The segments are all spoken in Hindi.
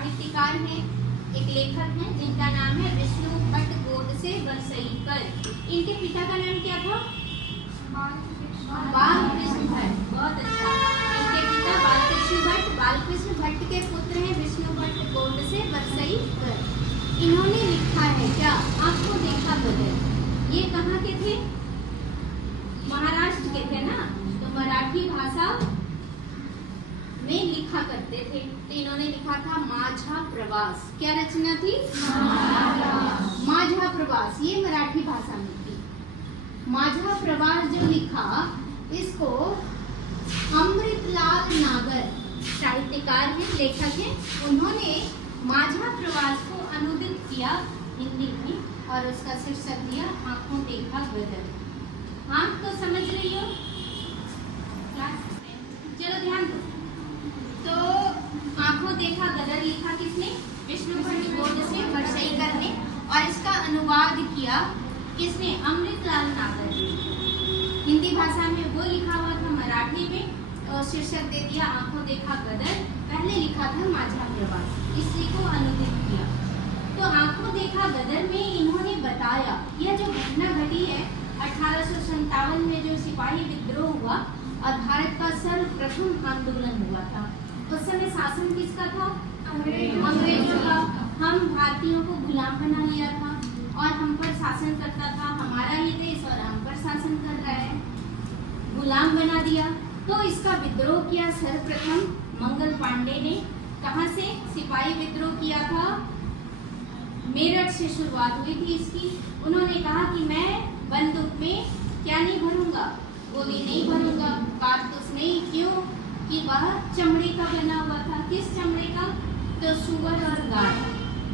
साहित्यकार हैं, एक लेखक हैं जिनका नाम है विष्णु भट्ट गोडसे बरसईकर। इनके पिता का नाम क्या था? बालकृष्ण भट्ट। बहुत अच्छा। इनके पिता बालकृष्ण भट्ट के पुत्र हैं विष्णु भट्ट गोडसे बरसईकर। इन्होंने लिखा है क्या? आपको देखा बदल। ये कहाँ के थे? महाराष्ट्र के थे ना, तो मराठी भाषा में लिखा करते थे। तो इन्होंने लिखा था माझा प्रवास। क्या रचना थी? माझा प्रवास। ये मराठी भाषा में थी। माझा प्रवास जो लिखा, इसको अमृतलाल नागर साहित्यकार हैं, लेखक हैं, उन्होंने माझा प्रवास को अनुदित किया हिंदी में और उसका शीर्षक दिया आंखों देखा गदर। आंख तो समझ रही हो? चलो ध्यान दो। तो आंखों देखा गदर लिखा किसने? विष्णु भट्ट गोडसे बरसईकर ने। और इसका अनुवाद किया किसने? अमृतलाल नागर ने। हिंदी भाषा में वो लिखा हुआ था, मराठी में और शीर्षक दे दिया आंखों देखा गदर। पहले लिखा था माझा प्रवास, इसी को अनुदित किया। तो आंखों देखा गदर में इन्होंने बताया यह जो घटना घटी है 1857 में, जो सिपाही विद्रोह हुआ और भारत का सर्वप्रथम आंदोलन हुआ था। उस समय शासन किसका था? अंग्रेजों का। हम भारतीयों को गुलाम बना लिया था और हम पर शासन करता था। हमारा ही देश और हम पर शासन कर रहा है, गुलाम बना दिया। तो इसका विद्रोह किया सर्वप्रथम मंगल पांडे ने। कहाँ से सिपाही विद्रोह किया था? मेरठ से शुरुआत हुई थी इसकी। उन्होंने कहा कि मैं बंदूक में क्या नहीं भरूंगा, गोली नहीं भरूंगा, कारतूस नहीं। क्यों? कि वह चमड़े का बना हुआ था। किस चमड़े का? तो सुअर और गाय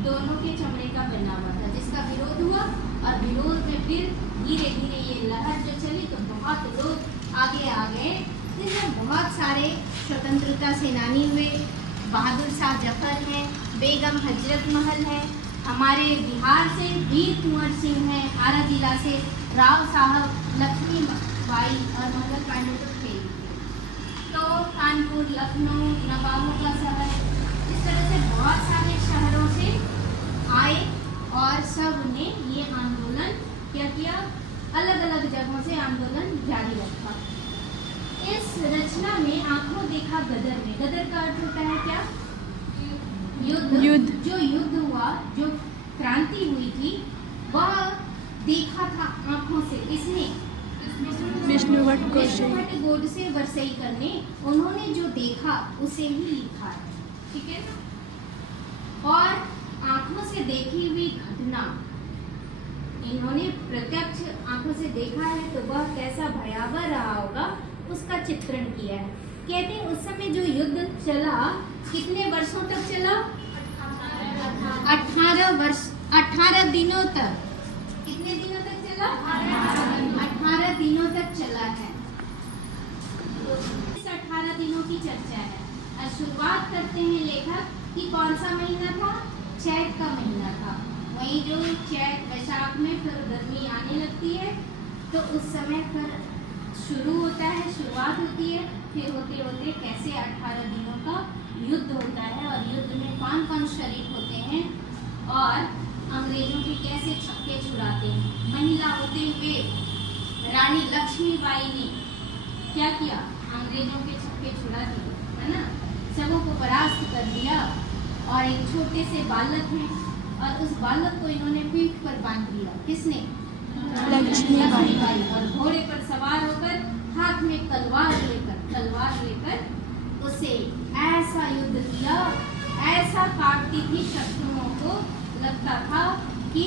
दोनों के चमड़े का बना हुआ था, जिसका विरोध हुआ। और विरोध में फिर धीरे धीरे ये लहर जो चली तो बहुत लोग आगे आ गए। इसमें बहुत सारे स्वतंत्रता सेनानी हुए। बहादुर शाह जफर हैं, बेगम हजरत महल है, हमारे बिहार से वीर कुंवर सिंह हैं, आरा जिला से राव साहब, लक्ष्मी बाई और मंगल पांडे तो थे। तो कानपुर, लखनऊ, नवाबों का शहर, इस तरह से बहुत सारे शहरों से आए और सब ने ये आंदोलन क्या किया? अलग अलग जगहों से आंदोलन जारी रखा। इस रचना में आंखों देखा गदर में, गदर का अर्थ होता है क्या? युद्ध। जो युद्ध हुआ, जो क्रांति हुई थी, वह देखा था आंखों से। इसने विष्णु भट्ट गोडसे बरसईकर ने, उन्होंने जो देखा उसे ही लिखा है। ठीक है ना? और आंखों से देखी हुई घटना इन्होंने प्रत्यक्ष आंखों से देखा है, तो वह कैसा भयावह रहा होगा उसका चित्रण किया है। कहते हैं उस समय जो युद्ध चला कितने वर्षों तक चला? 18 वर्ष, 18 दिनों तक। कितने दिनों तक चला? 18 दिनों तक चला है। इस 18 दिनों की चर्चा है। और शुरुआत करते हैं लेखक कि कौन सा महीना था? चैत का महीना था। वही जो चैत वैशाख में फिर गर्मी आने लगती है, तो उस समय फिर शुरू होता है, शुरुआत होती है। फिर होते होते कैसे 18 दिनों का युद्ध होता है और युद्ध में कौन कौन शरीक होते हैं और अंग्रेजों के कैसे छक्के छुड़ाते हैं। महिला होते हुए रानी लक्ष्मीबाई ने क्या किया? अंग्रेजों के छक्के छुड़ा दिए, है ना? सबों को परास्त कर दिया। और एक छोटे से बालक हैं और उस बालक को इन्होंने पीठ पर बांध दिया। किसने? लक्ष्मीबाई। और घोड़े पर सवार होकर हाथ में तलवार लेकर उसे ऐसा युद्ध किया, ऐसा काटती थी शत्रुओं को, लगता था कि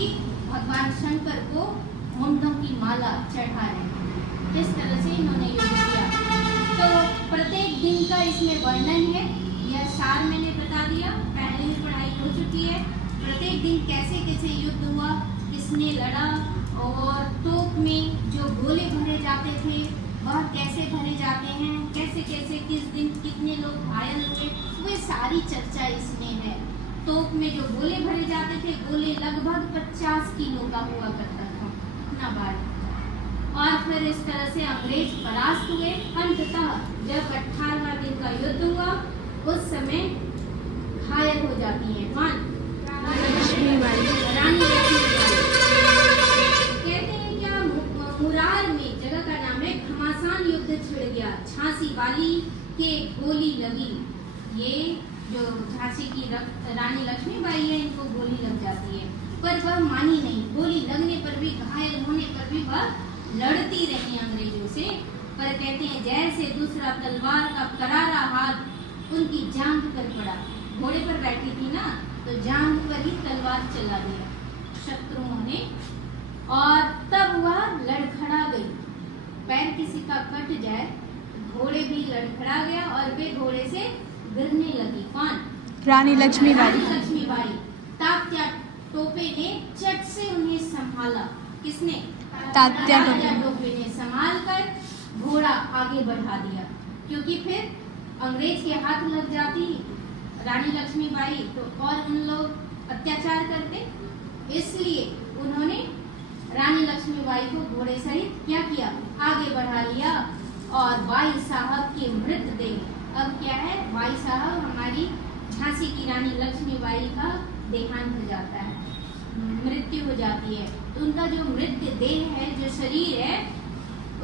भगवान शंकर को मुंडों की माला चढ़ा रहे हैं। इस तरह से इन्होंने युद्ध किया। तो प्रत्येक दिन का इसमें वर्णन है। यह सार मैंने बता दिया, पहले ही पढ़ाई हो चुकी है। प्रत्येक दिन कैसे कैसे युद्ध हुआ, किसने लड़ा, और तोप में जो गोले भरे जाते थे वह कैसे भरे जाते हैं, कैसे कैसे किस दिन कितने लोग घायल हुए, वे सारी चर्चा इसमें है। तोप में जो गोले भरे जाते थे, गोले लगभग 50 किलो का हुआ करता था, इतना भारी। और फिर इस तरह से अंग्रेज परास्त हुए। अंततः जब 18वां दिन का युद्ध हुआ, उस समय घायल हो जाते जाती हैं। कौन? लक्ष्मीबाई। रानी लक्ष्मीबाई। कहते हैं क्या मुरार में, जगह का नाम है, घमासान युद्ध छिड़ गया, झांसी वाली के गोली लगी। ये जो झांसी की रानी लक्ष्मीबाई है, इनको गोली लग जाती है, पर वह मानी नहीं। गोली लगने पर भी, घायल होने पर भी वह लड़ती रही अंग्रेजों से। पर कहते हैं जैसे दूसरा तलवार का करारा हाथ उनकी जांघ पर पड़ा, घोड़े पर बैठी थी ना, तो जांघ पर ही तलवार चला दिया शत्रुओं ने, और तब वह लड़खड़ा गई। पैर किसी का कट जाए, घोड़े भी लड़खड़ा गया और वे घोड़े से गिरने लगी। कौन? रानी लक्ष्मीबाई। रानी लक्ष्मीबाई। तात्या टोपे ने चट से उन्हें संभाला। किसने? तात्या टोपे ने संभाल कर घोड़ा आगे बढ़ा दिया, क्योंकि फिर अंग्रेज के हाथ लग जाती रानी लक्ष्मीबाई तो और उन लोग अत्याचार करते, इसलिए उन्होंने रानी लक्ष्मीबाई को घोड़े सहित क्या किया? आगे बढ़ा लिया। और बाई साहब के मृतदेह, अब क्या है, बाई साहब हमारी झांसी की रानी लक्ष्मीबाई का देहांत हो जाता है, मृत्यु हो जाती है, तो उनका जो मृत देह है, जो शरीर है,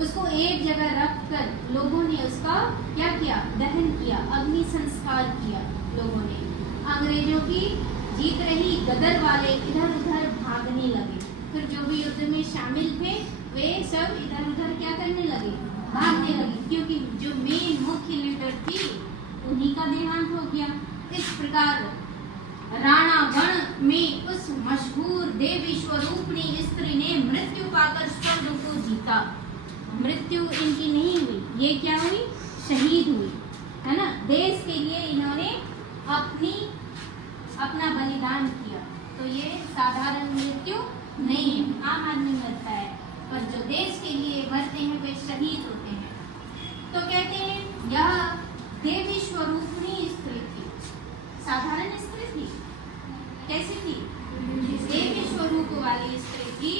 उसको एक जगह रखकर लोगों ने उसका क्या किया? दहन किया, अग्नि संस्कार किया लोगों ने। अंग्रेजों की जीत रही, गदर वाले इधर उधर भागने लगे। फिर जो भी युद्ध में शामिल थे वे सब इधर उधर क्या करने लगे? भागने लगे, क्योंकि जो मेन मुख्य लीडर थी उन्हीं का देहांत हो गया। इस प्रकार राणागण में उस मशहूर देवी स्वरूपणी स्त्री ने मृत्यु पाकर स्वर्ग को जीता। मृत्यु इनकी नहीं हुई, ये क्या हुई? शहीद हुई, है ना। देश के लिए इन्होंने अपना बलिदान किया। तो ये साधारण मृत्यु नहीं है, आम आदमी मरता है, पर जो देश के लिए मरते हैं वे शहीद होते हैं। तो कहते हैं यह देवी स्वरूपणी स्त्री थी, साधारण स्त्री थी, कैसी थी? देवी स्वरूप वाली स्त्री थी,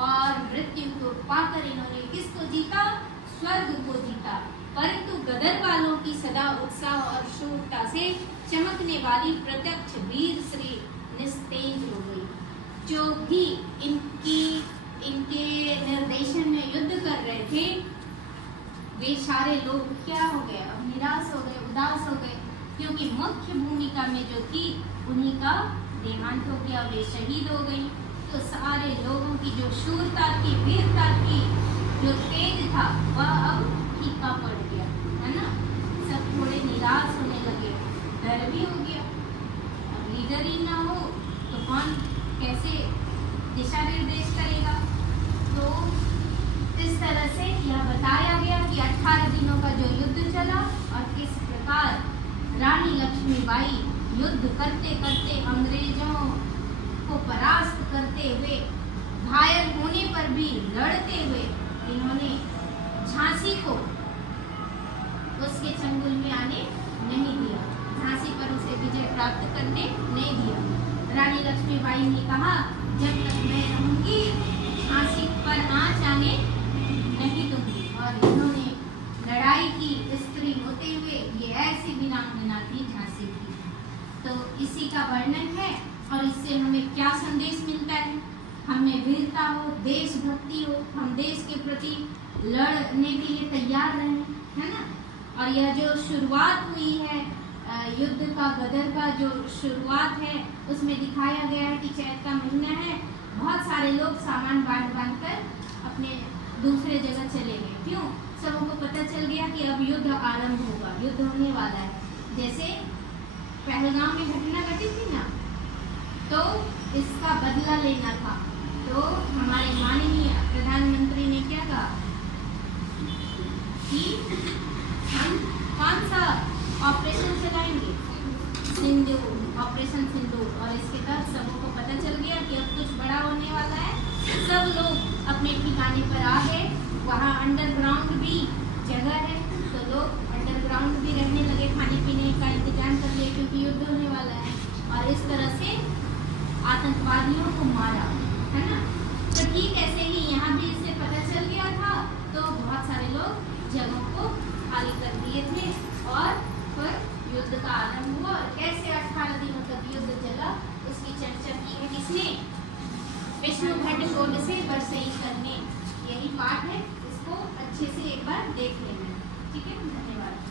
और मृत्यु को पाकर इन्होंने किसको जीता? स्वर्ग को जीता। परंतु गदर वालों की सदा उत्साह और शूरता से चमकने वाली प्रत्यक्ष वीर श्री निस्तेज हो गई। जो भी इनके निर्देशन में युद्ध कर रहे थे, वे सारे लोग क्या हो गए? अब निराश हो गए, उदास हो गए, क्योंकि मुख्य भूमिका में जो थी उन्हीं का देहांत हो गया, वे शहीद हो गई। तो सारे लोगों की जो शूरता थी, वीरता थी, जो तेज था, वह अब फीका पड़ गया, है ना। सब थोड़े निराश होने लगे, डर भी हो गया। अब लीडर ही ना हो तो कौन कैसे दिशा निर्देश करेगा? तो इस तरह से यह बताया गया कि 18 दिनों का जो युद्ध चला और किस प्रकार रानी लक्ष्मीबाई युद्ध करते करते अंग्रेजों को परास्त करते हुए, घायल होने पर भी लड़ते हुए, इन्होंने झांसी को उसके चंगुल में आने नहीं दिया, झांसी पर उसे विजय प्राप्त करने नहीं दिया। रानी लक्ष्मीबाई ने कहा, जब तक मैं रहूंगी झांसी पर आंच आने नहीं दूंगी। और इन्होंने लड़ाई की, स्त्री होते हुए ये ऐसी वीरांगना थी झांसी की। तो इसी का वर्णन है, और इससे हमें क्या संदेश मिलता है? हमें वीरता हो, देशभक्ति हो, हम देश के प्रति लड़ने के लिए तैयार रहें, है ना। और यह जो शुरुआत हुई है युद्ध का, गदर का जो शुरुआत है, उसमें दिखाया गया है कि चैत का महीना है, बहुत सारे लोग सामान बांध कर अपने दूसरे जगह चले गए। क्यों? सबों को पता चल गया कि अब युद्ध आरंभ होगा, युद्ध होने वाला है। जैसे पहलगाम में घटना घटी थी ना, तो इसका बदला लेना था। तो हमारे माननीय प्रधानमंत्री ने क्या कहा कि हम कौन सा ऑपरेशन चलाएंगे? सिंदूर, ऑपरेशन सिंदूर। और इसके तहत सबों को पता चल गया कि अब कुछ बड़ा होने वाला है। सब लोग अपने ठिकाने पर आ गए। वहाँ अंडरग्राउंड भी जगह है, तो लोग अंडरग्राउंड भी रहने लगे, खाने पीने का इंतजाम कर लिए, क्योंकि युद्ध होने वाला है। और इस तरह से आतंकवादियों को मारा, है ना। तो ठीक ऐसे ही यहाँ भी इससे पता चल गया था, तो बहुत सारे लोग जगहों को खाली कर दिए थे, और फिर युद्ध का आरंभ हुआ। और कैसे 18 दिनों तक युद्ध विष्णु भट्ट गोद से बरसई करने। यही पाठ है, इसको अच्छे से एक बार देख लेना। ठीक है, धन्यवाद।